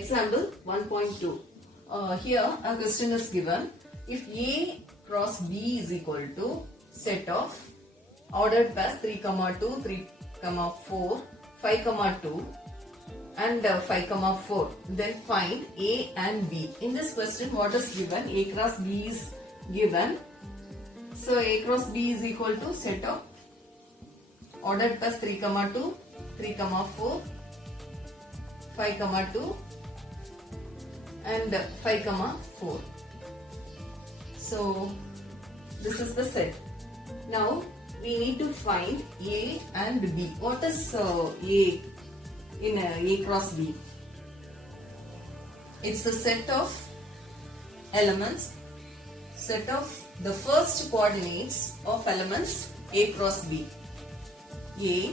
Example 1.2. Here a question is given. If A cross B is equal to set of ordered pairs 3, 2, 3, 4, 5, 2 and 5, 4. Then find A and B. In this question what is given? A cross B is given. So A cross B is equal to set of ordered pairs 3, 2, 3, 4, 5, 2 and 5, 4. So this is the set. Now we need to find A and B. What is A in A cross B? It's the set of elements, set of the first coordinates of elements A cross B. A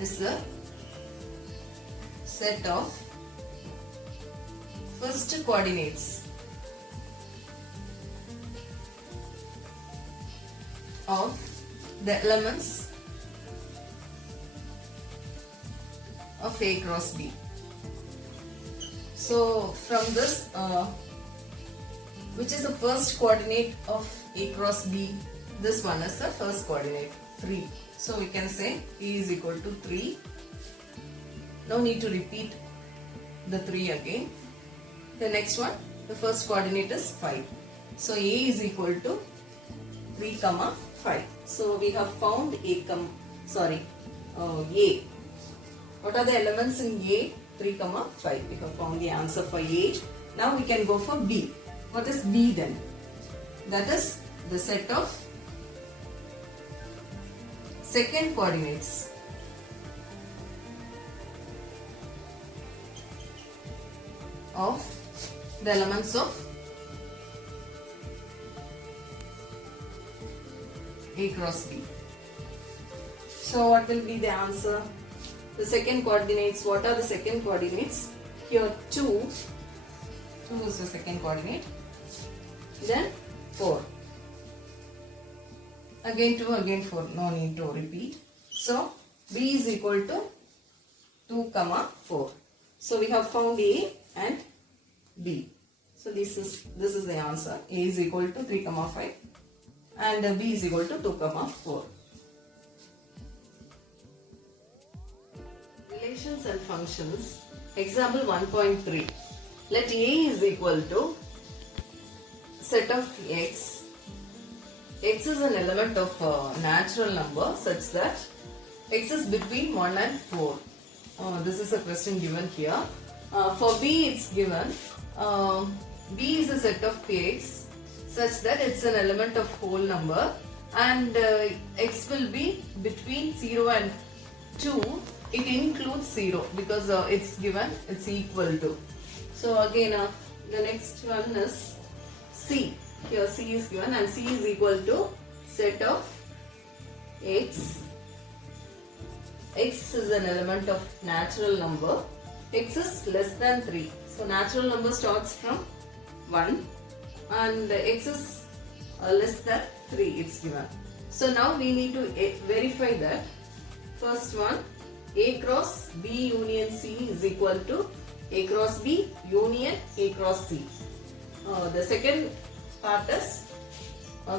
is the set of first coordinates of the elements of A cross B. So from this, which is the first coordinate of A cross B? This one is the first coordinate, 3. So we can say A is equal to 3. No need to repeat the 3 again. The next one, the first coordinate is 5. So A is equal to 3, 5. So we have found A. What are the elements in A? 3, 5. We have found the answer for A. Now we can go for B. What is B then? That is the set of second coordinates of the elements of A cross B. So what will be the answer? The second coordinates, what are the second coordinates? Here 2 is the second coordinate, then 4. Again 2, again 4, no need to repeat. So B is equal to 2, 4. So we have found A and B. So this is the answer. A is equal to 3, 5 and B is equal to 2, 4. Relations and functions. Example 1.3. Let A is equal to set of X. X is an element of natural number such that X is between 1 and 4. This is a question given here. For B it's given B is a set of X such that it's an element of whole number and X will be between 0 and 2. It includes 0 because it's given, it's equal to. So again the next one is C. Here C is given and C is equal to set of X. X is an element of natural number. X is less than 3. So natural number starts from 1 and X is less than 3, it's given. So now we need to verify that. First one, A cross B union C is equal to A cross B union A cross C. The second part is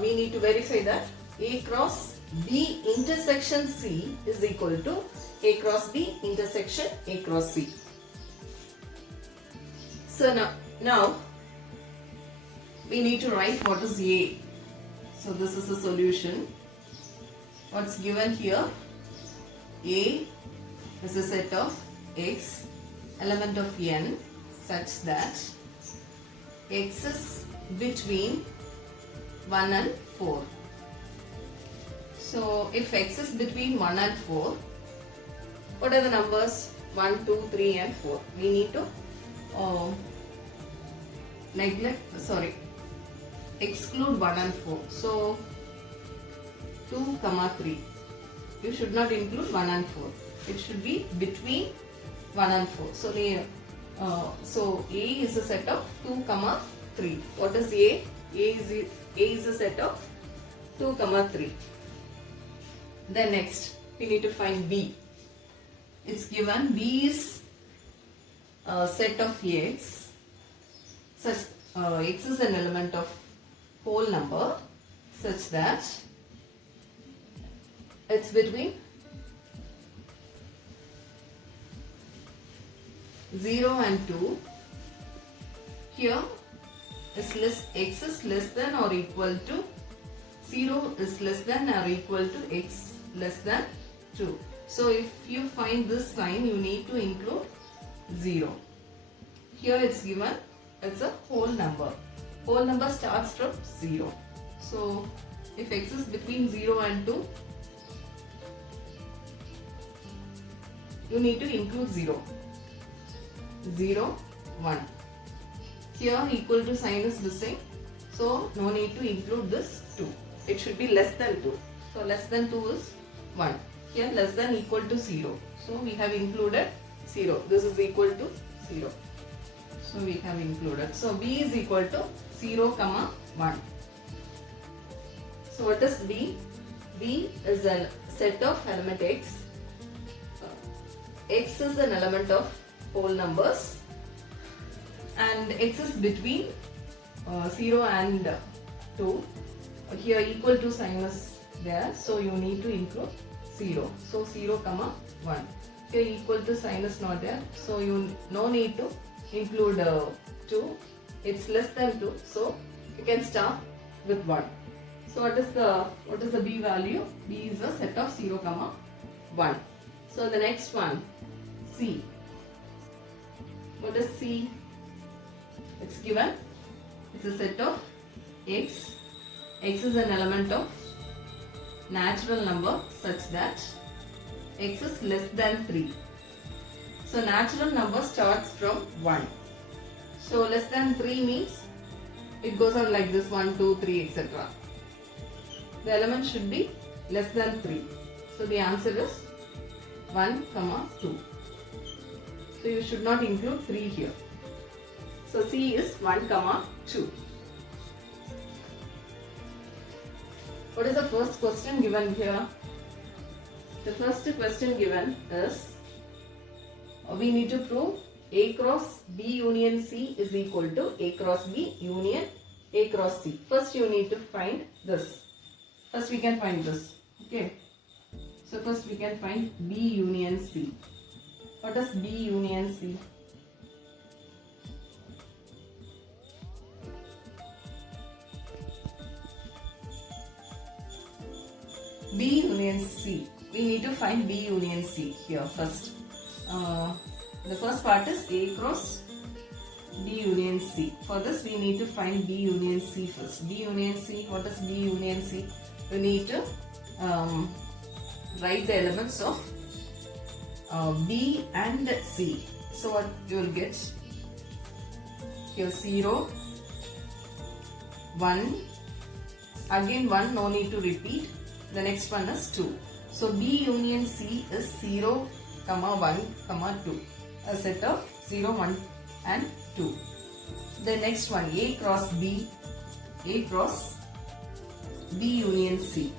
we need to verify that A cross B intersection C is equal to A cross B intersection A cross C. So now we need to write what is A. So this is the solution. What's given here? A is a set of X, element of N such that X is between 1 and 4. So if X is between 1 and 4, what are the numbers? 1, 2, 3 and 4. We need to exclude 1 and 4. So 2, 3. You should not include 1 and 4. It should be between 1 and 4. So A is a set of 2, 3. What is A? A is a set of 2, 3. Then next we need to find B. It's given B is set of x, such x is an element of whole number such that it's between 0 and 2. Here is x is less than or equal to 0 is less than or equal to x less than 2. So if you find this sign, you need to include 0. Here it's given as a whole number. Whole number starts from 0. So if x is between 0 and 2, you need to include 0. 0, 1. Here equal to sign is missing. So no need to include this 2. It should be less than 2. So less than 2 is 1. Here less than equal to 0. So we have included 0. This is equal to 0. So we have included. So b is equal to 0, 1. So what is b? b is a set of element x. X is an element of whole numbers and x is between 0 and 2. Here equal to sign is there, so you need to include 0. So 0, 1. Here equal to sign is not there, so you no need to include 2. It's less than 2, so you can start with 1. So what is the b value? b is a set of 0, 1. So the next one, c. What is c? It's given. It's a set of x. X is an element of natural number such that x is less than 3. So natural number starts from 1. So less than 3 means it goes on like this, 1, 2, 3, etc. The element should be less than 3. So the answer is 1, 2. So you should not include 3 here. So C is 1, 2. What is the first question given here? The first question given is we need to prove A cross B union C is equal to A cross B union A cross C. First you need to find this. First we can find this. Okay. So first we can find B union C. What is B union C? B union C. We need to find B union C here first. The first part is A cross B union C. For this we need to find B union C first. B union C. What is B union C? We need to write the elements of B and C. So what you will get here, 0, 1, again 1, no need to repeat. The next one is 2. So B union C is 0, 1, 2. A set of 0, 1 and 2. The next one, A cross B. A cross B union C.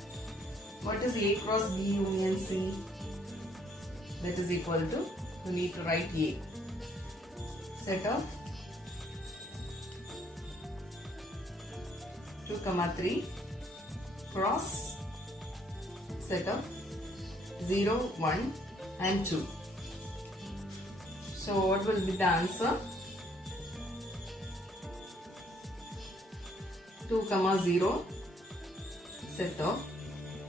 What is A cross B union C? That is equal to, you need to write A. Set of 2, 3 cross set of 0, 1 and 2. So what will be the answer? 2, 0 set of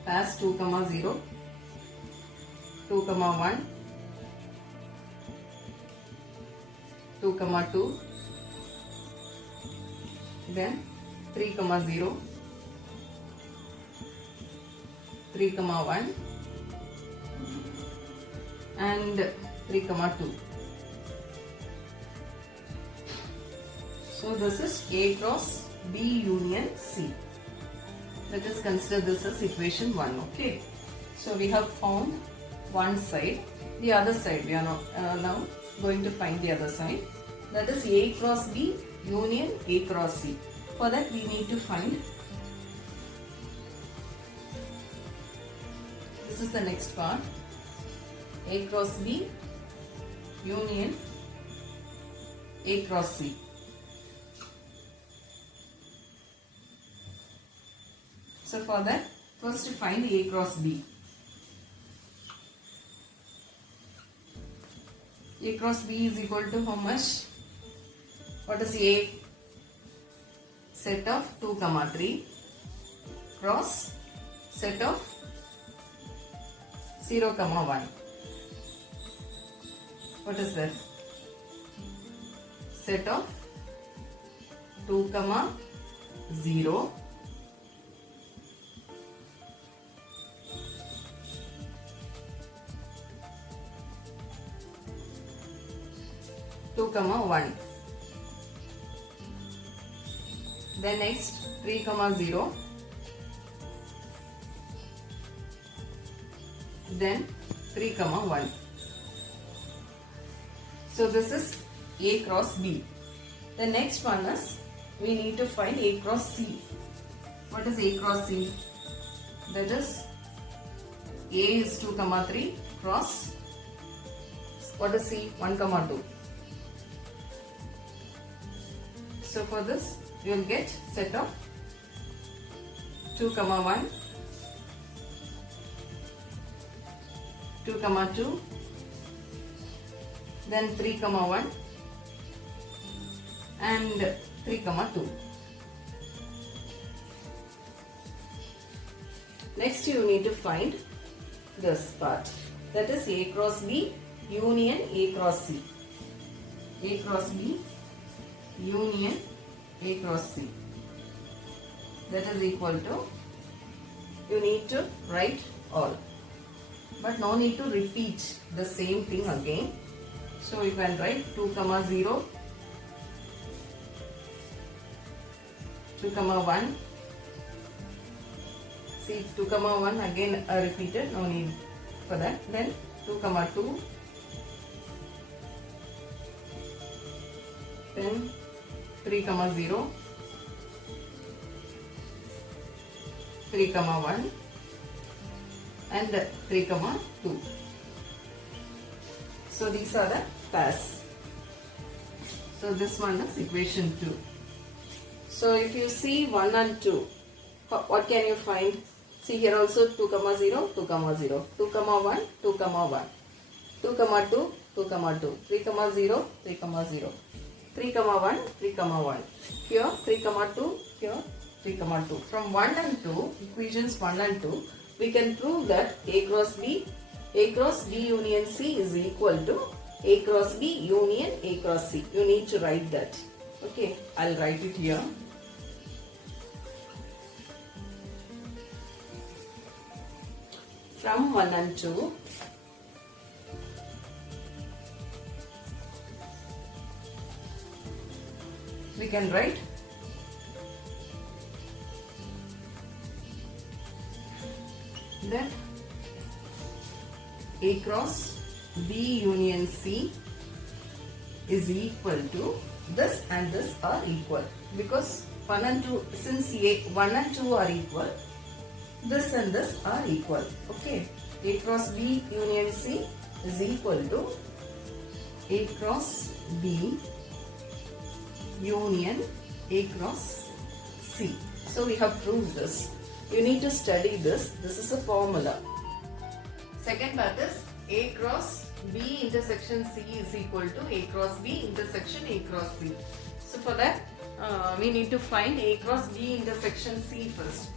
pass 2, 0, 2, 1, 2, 2, then 3, 0, 3, 1 and 3, 2. So this is A cross B union C. Let us consider this as equation 1. Okay. So we have found one side. The other side we are now going to find the other side. That is A cross B union A cross C. For that we need to find, this is the next part, A cross B union A cross C. So for that, first find A cross B. A cross B is equal to how much? What is A? Set of 2, 3 cross set of 0, 1. What is that? Set of 2, 0 2, 1. Then next 3, 0. Then 3, 1. So this is A cross B. The next one is we need to find A cross C. What is A cross C? That is A is 2, 3 cross. What is C? 1, 2. So for this you will get set of 2, 1, 2, 2, then 3, 1 and 3, 2. Next you need to find this part, that is A cross B union A cross C. A cross B union A cross C. That is equal to, you need to write all, but no need to repeat the same thing again. So you can write 2, 0, 2, 1. See 2, 1 again repeated, no need for that. Then 2, 2, then 3, 0, 3, 1 and 3, 2. So these are the pairs. So this one is equation 2. So if you see 1 and 2, what can you find? See here also 2, 0, 2, 0, 2, 1, 2, 1, 2, 2, 2, 2, 3, 0, 3, 0, 3, 1, 3, 1. Here 3, 2, here 3, 2. From 1 and 2, equations 1 and 2, we can prove that A cross B union C is equal to A cross B union A cross C. You need to write that. Okay, I'll write it here. From 1 and 2, we can write that A cross B union C is equal to this and this are equal, because 1 and 2, since 1 and 2 are equal, this and this are equal. Okay, A cross B union C is equal to A cross B union A cross C. So we have proved this. You need to study this. This is a formula. Second part is A cross B intersection C is equal to A cross B intersection A cross C. So for that, we need to find A cross B intersection C first.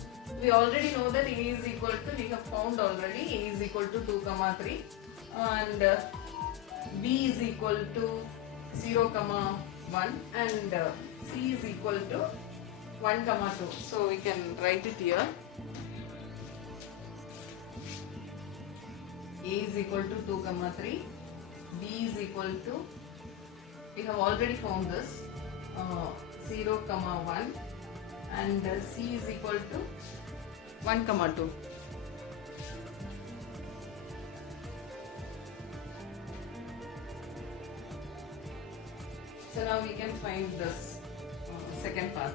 We already know that A is equal to, we have found already, A is equal to 2, 3 and B is equal to 0, 1 and C is equal to 1, 2. So we can write it here. A is equal to 2, 3, B is equal to, we have already found this, 0, 1 and C is equal to 1, 2. So now we can find this second part.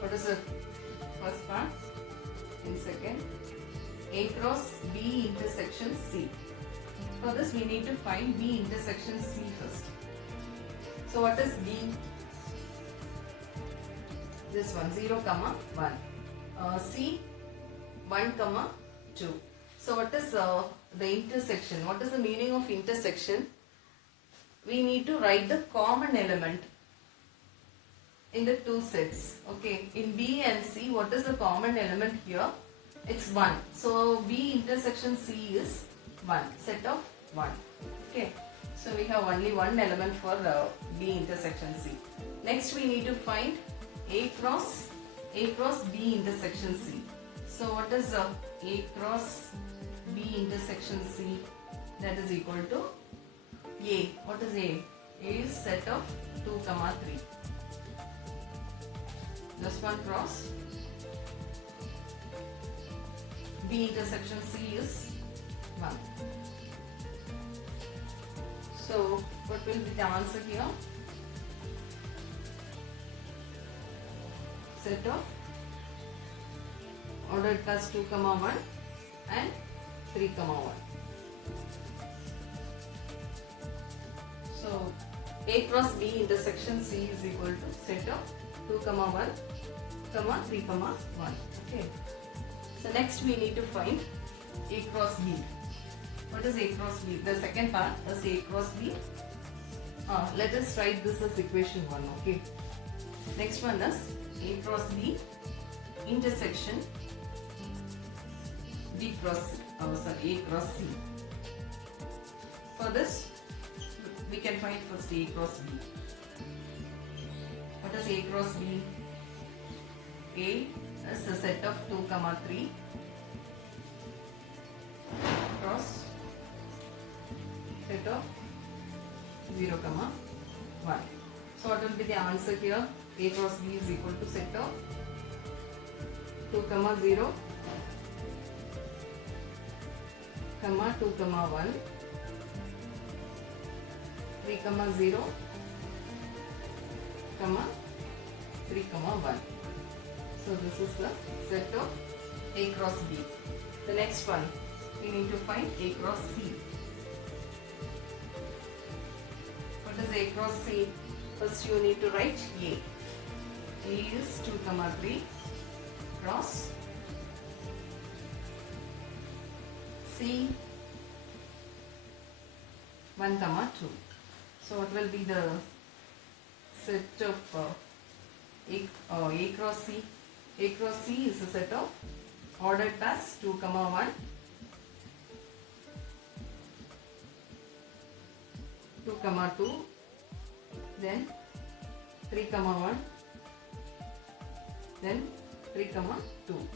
What is the first part? In second, A cross B intersection C. For this we need to find B intersection C first. So what is B? This one, 0, comma 1. C, 1, comma 2. So what is the intersection? What is the meaning of intersection? We need to write the common element in the two sets. Okay, in B and C, what is the common element here? It's 1. So B intersection C is 1, set of 1. Okay, so we have only one element for B intersection C. Next we need to find A cross B intersection C. So what is A cross B intersection C? That is equal to A. What is A? A is set of 2, 3. This one cross B intersection C is 1. So what will be the answer here? Set of ordered class 2, 1 and 3, 1. So A cross B intersection C is equal to set of 2, 1, 3, 1. Okay. So next we need to find A cross B. What is A cross B? The second part is A cross B. Let us write this as equation 1. Okay. Next one is A cross B intersection B cross A cross C. For this we can find first A cross B. What is A cross B? A is a set of 2, 3 cross set of 0, 1. So what will be the answer here? A cross B is equal to set of 2, 0, 2, 1, 3, 0, 3, 1. So this is the set of A cross B. The next one, we need to find A cross C. What is A cross C? First you need to write A. A is 2, 3 cross C 1, 2. So what will be the set of A cross C? A cross C is a set of ordered pass 2, 1, 2, 2, then 3, 1, then 3, 2.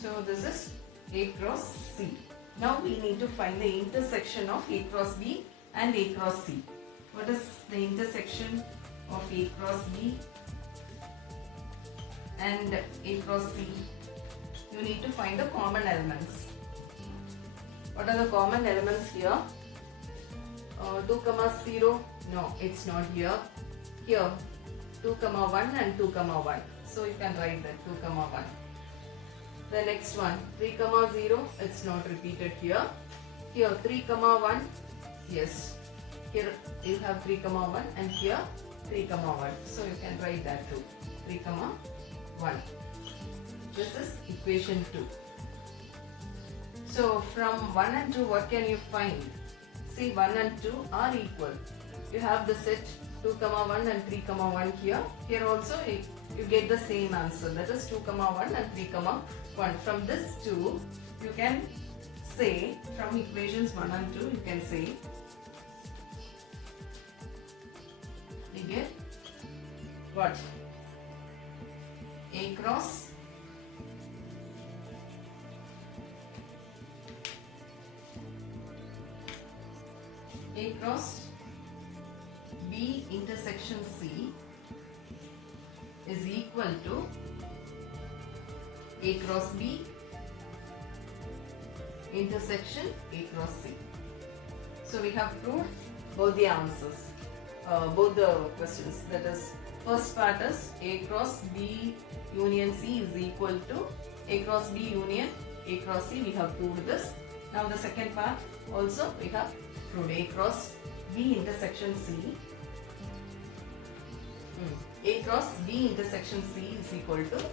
So this is A cross C. Now we need to find the intersection of A cross B and A cross C. What is the intersection of A cross B and A cross C? You need to find the common elements. What are the common elements here? 2, 0. No, it's not here. Here, 2, 1 and 2, 1. So you can write that 2, 1. The next one, 3, 0. It's not repeated here. Here, 3, 1. Yes. Here you have 3, 1 and here 3, 1. So you can write that too. 3, 1. This is equation 2. So from 1 and 2, what can you find? See, 1 and 2 are equal. You have the set 2, 1 and 3, 1 here. Here also you get the same answer. That is 2, 1 and 3, 1. From this 2, you can say, from equations 1 and 2, you can say, you get what? A cross B intersection C is equal to A cross B intersection A cross C. So we have proved both the answers, both the questions. That is, first part is A cross B union C is equal to A cross B union A cross C. We have proved this. Now the second part also we have proved A cross B intersection C. A cross B intersection C is equal to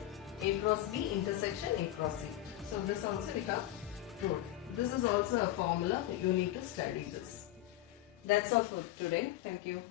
A cross B intersection A cross C. So this also we have proved. This is also a formula. You need to study this. That's all for today. Thank you.